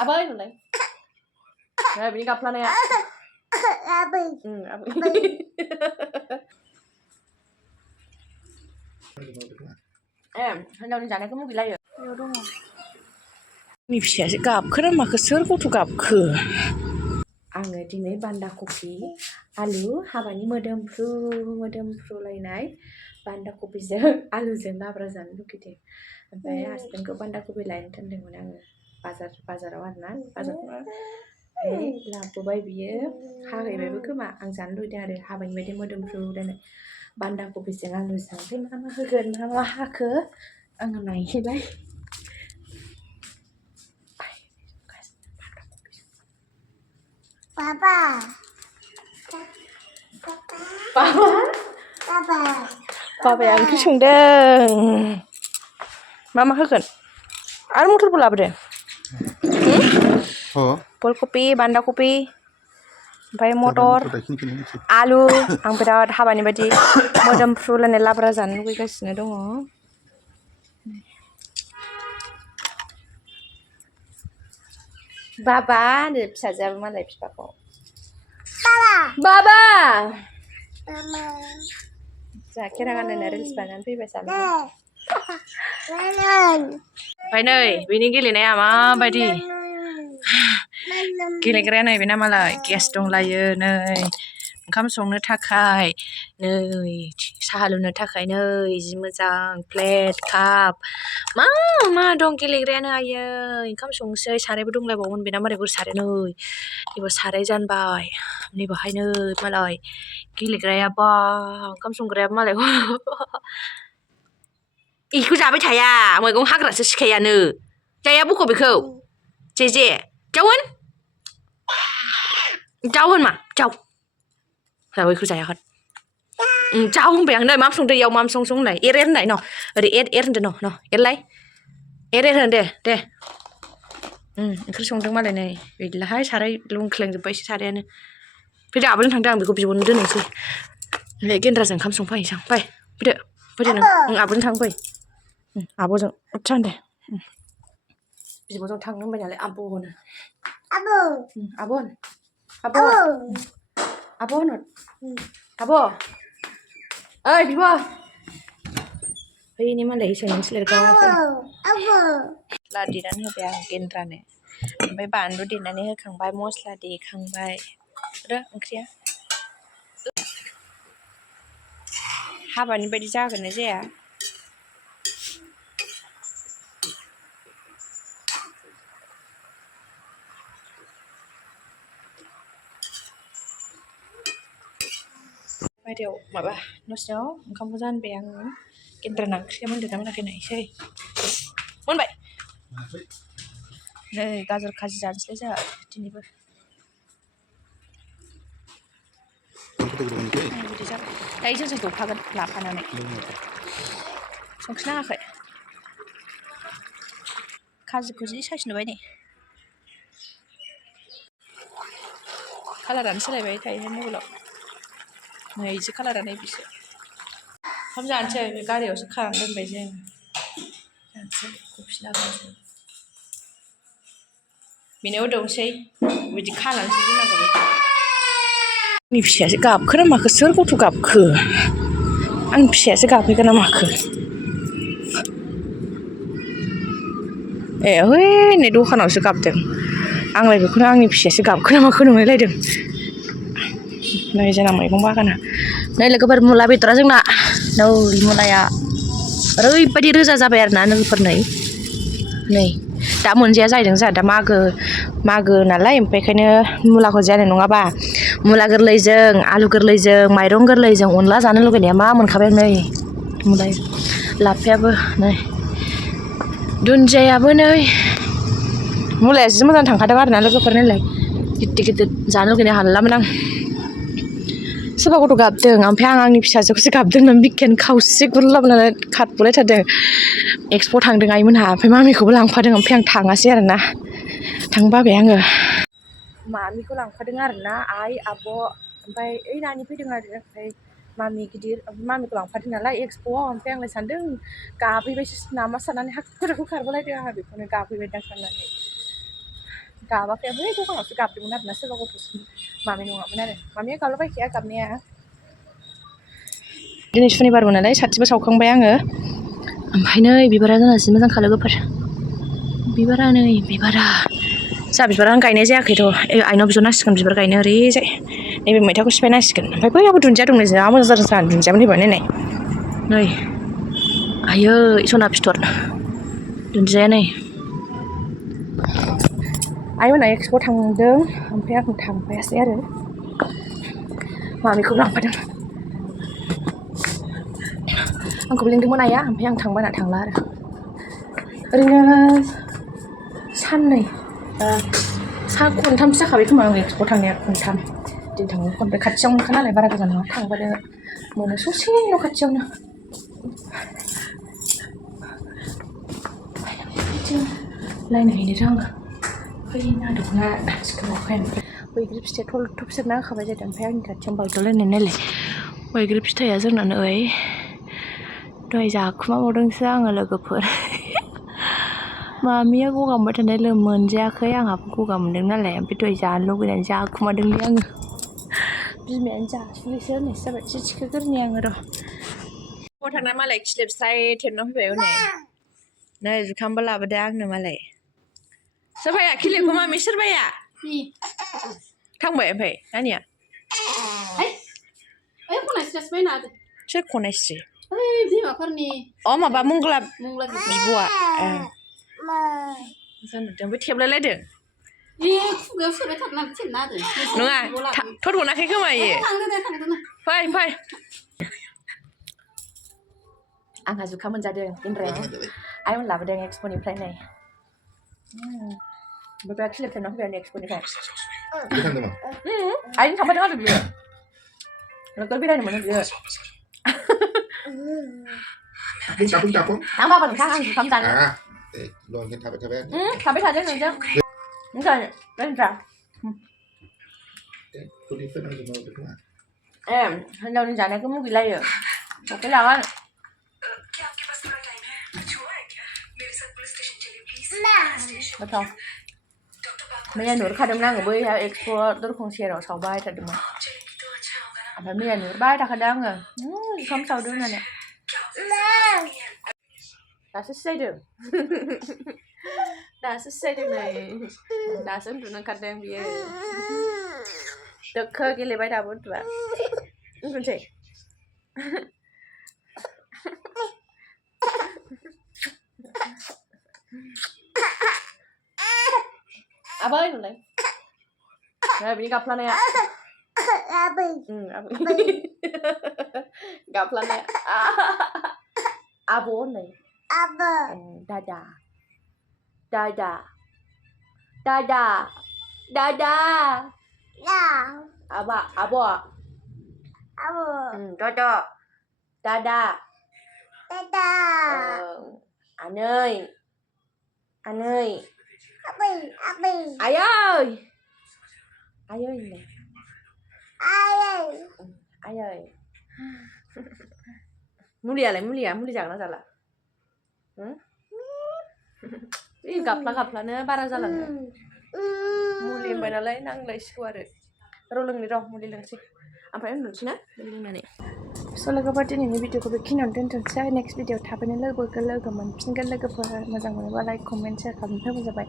Abai này. Rồi bị gặp lần này ạ. Abai. Abai. Em, hôm nay जानायखौ मुगैलायो. Yêu dङ. Ni फिसायासो गाबखोना माखो सोर गथ' गाबखो? आङो दिनै बान्दा कफि आलु हाबानि मोदोमफ्रुलायनाय बान्दा कफिजों आलुजों लाब्रा जानो लुगैदों. ओमफ्राय हासबेन्डखौ बान्दा कफि लायनो थिनदोंमोन आङो बाजाराव आरोना बाजाराव लाबोबाय बियो हाहैबायबो खोमा आं जानो लुगैदों आरो हाबानि बायदि मोदोमफ्रुलायनाय बान्दा कफिजों आलुजों ओमफ्राय मा होगोन मा हाखो आङो नायहैबाय. Papa. Papa yang oंख्रि संदों. मा होगोन? आरो मटरबो लाबोदो. फुलकपि, बान्दा कफि, ओमफ्राय मटर, आलु. आं बिराद हाबानि बायदि मोदोमफ्रुलायनाय लाब्रा जानो लुगैगासिनो दङ. बाबा नो फिसाजोआबो मालाय बिफाखौ. बाबा. जा खेरा गाननानै रिल्स बानायनानै फैबाय सानो. ओमफ्राय नै बेनि गेलेनाया माबायदि? गेलेग्राया नै बेना मालाय गेस दंलायो नै ओंखाम संनो थाखाय नै साहा लोंनो थाखाय नै जि मोजां प्लेट काप मा दं गेलेग्रायानो आयै ओंखाम संसै सारायबो दंलायबावोमोन बेना मारै बोरै साराय नै एबार साराय जानबाय नैबाहाय नै मालाय गेलेग्राया बा ओंखाम संग्राया मालाय इखौ जाबाय थाया मैगं हाग्रासो सिखायानो जाया बख' बेखौ जे जावन जावन मा जाव जाव इखौ जायाखै जाव होनबाय आं नै मा संदो इयाव मा सं होनलाय एर होनलाय न ओरै एर होनदो न एरलाय एर होन दे ओंख्रि संदों मालाय नै गैलाहाय साराय लुंख्लेंजोब्बायसो सारायानो फैदो आबोजों थांदों आं बेखौ बिब'नो दोननोसै नै गेन्द्राजों ओंखाम संफाहैसां फैदो नों आब'जों थां फै आब'जों आदसा दे बिब'जों थांनो होनबाय नालाय आब' होनो आब' होन आब' ओइ बिब' बैनि मालाय एसाइनमेन्ट लिरगासिनो मस्ला देनानै होबाय आं गेन्द्रानो ओमफ्राय बानलु देनानै होखांबाय मस्ला देखांबाय आरो ओंख्रिया हाबानि बायदि जागोन ना जाया बायदियाव माबा न'सिङाव ओंखामखौ जानबाय आङो गेन्द्राना ओंख्रिया मोनदोंना मोनाखै नायसै मोनबाय नै गाजर खाजि जानोसैलाय जोंहा दिनैबो बिदि जाबाय दायो जोंजों दौफागोन लाफानानै संख्रि नाङाखै खाजिखौ जि साइस नुबाय नै कालारानो सोलायबाय थायो मबाइलाव नै एसे कालारा नैबिसो ओंखाम जानोसै बे गारियावसो खानानै दोनबाय जों जानोसै कफि लाब्राजों बेनियाव दौसै बिदि खानानैसो दोननांगौ आंनि फिसायासो गाबखोना माखो सोर गथ' गाबखो आंनि फिसायासो गाबहैगोन ना माखो ए है नै दखानावसो गाबदों आंलाय बेखौनो आंनि फिसायासो गाबखोना माखो नंलायलायदों नै जोंना मैगं बागाना नै लोगोफोर मुला बेदरा जोंना नै मुलाया ओरैबायदि रोजा जाबाय आरोना लोगोफोर नै दा मोनजाया जाहैदों जोंहा दा मागो नालाय ओमफ्राय बेखायनो मुलाखौ जानाय नङाबा मुला गोरलैजों आलु गोरलैजों माइरं गोरलैजों अनला जानो लुगैनाया मा मोनखाबाय नै मुला लाफायाबो नै दुन्दियायाबो नै मुलाया जि मोजां थांखादों आरोना लोगोफोर नायलाय गिदिर जानो लुगैनाय हालामोन आं सोरबा गथ' गाबदों ओमफ्राय आं आंनि फिसाजोखौसो गाबदों होननानै बिखायानो खावसे गुरलाबोनानै खारग'लायथारदों एक्सप'आव थांदों आइमोनहा ओमफ्राय मामिखौबो लांफादों ओमफ्राय आं थाङासै आरोना थांनो बाबाय आङो मामिखौ लांफादों आरोना आइ आब' ओमफ्राय ओइ नानि फैदों आरो ओमफ्राय मामि गिदिर मामिखौ लांफादों नालाय एक्सप'आव ओमफ्राय आंलाय सानदों गाबहैबायसो नामा साननानै हाखु दाखु खारबोलायदों आंहा बेखौनो गाबहैबायदां साननानै गाबाखै बै दखानावसो गाबदोंमोन आरोना सोरबा गथ'सो मामि नङामोन आरो मामिया गाबलाबायखाया गाबनाया दिनै सुनिबारमोन नालाय साथिबो सावखांबाय आङो ओमफ्राय नै बिबारा जोंना जि मोजांखा लोगोफोर बिबारा नै बिबारा जोंहा बिबारानो गायनाय जायाखैथ' आइनाव बिहरनांसिगोन बिबार गायनो ओरैजाय नैबे मैथाखौ सिफायनांसिगोन ओमफ्राय बैयावबो दुन्दिया दं नै जा मोजां जादों जोंहा दुन्दियाबो फैबाय नायनाय नै आयै सना फिथर दुन्दियाया नै आइमोना एक्सप'आव थांदों ओमफ्राय आं थांफायासै आरो मामिखौ लांफादों आंखौबो लिंदोंमोन आइया ओमफ्राय आं थांबा होनना थांला आरो ओरैनो साननै खनथामसो जाखाबाय खोमा आं एक्सप'आव थांनाया खनथाम दिन थाङो खनब्रै खाथियावनो मोनखा नालाय बारा गोजान नङा थांबानो मोनो ससे न' खाथियावनो लायनो हैनो रोङो फैना दख'ना सिखोमाखाय बैग्रि फिथाइ थल थब सेरना होखाबाय जादों ओमफ्राय आंनि खाथियाव बायद'लायनाय नायलाय बैग्रि फिथाइया जोंना नै दहाय जाखुमाबावदोंसो आङो लोगोफोर मामिया गगा मोनबाय थानाय मोनजायाखै आंहाबो गगा मोनदों नालाय ओमफ्राय दहाय जानो लुगैनानै जाखुमादोंलै आङो बिमायानो जासुलिसो होननायसो जाबाय थिखोगोरनि आङो र' बबाव थांना मालाय खिलिबस्राय थेबना फैबाय हनै नै जुखामबो लाबोदो आंनो मालाय सोरबाया खिलिबखौ मामि सोरबाया थांबाय ओमफ्राय नानिया सोर खनायस्रि बिमाफोरनि अ माबा मंगला बिब'आ नुदों बै थेबलायलायदों खुगायाव सोबाय थारनानै थेबना होदों नङा थरग'नाखै खोमा इयो फै फै आंहा जुखाम मोनजादों इन्द्रायाव आइमोन लाबोदों एक्सप'निफ्राय नै ओमफ्राय खिलिब थेबना फैबाय एक्सप'निफ्राय आइजों थांफादों आरो बियो नोगोर बेरायनो मोनो बियो आं बाबा नोंथां आं जुखाम जानो थाबाय थादो नोंजों हिनजावनि जानायखौ मुगैलायो ओंख्रि लागोन गोथाव मैया नुहुरखादोंमोन आङो बै एक्सप' दरखं सेराव सावबाय थादोंमोन ओमफ्राय मैया नुहुरबाय थाखादों आङो जुखाम सावदों होननानै दासो सिजायदों दासो सिजायदों नै दासो उन्दुनो ओंखारदों बियो दोखो गेलेबाय दाबो उन्दुआ उन्दुनोसै आबै होनलाय बिनि गाफ्लानाया गाफ्लानाया आब' होनलाय दादा दादा दादा दादा आबा आब' दादा दादा आनै आनै आयै आयै आयै मुलियालाय मुलि जागोन ना जाला गाफ्लानो बारा जालाङो मुलि होनबाय नालाय नांलायसिगौ आरो र' लोंनि र' मुलि लोंसै ओमफ्राय उन्दुनोसै ना लोंनानै स' लोगोफोर दिनैनि भिडिअखौ बेखिनियावनो दोनथ'नोसै नेक्स्ट भिडिअ थाबैनो लोगो मोनफिनगोन लोगोफोर मोजां मोनोबा लाइक कमेन्ट शेयार खालामनो होबानो जाबाय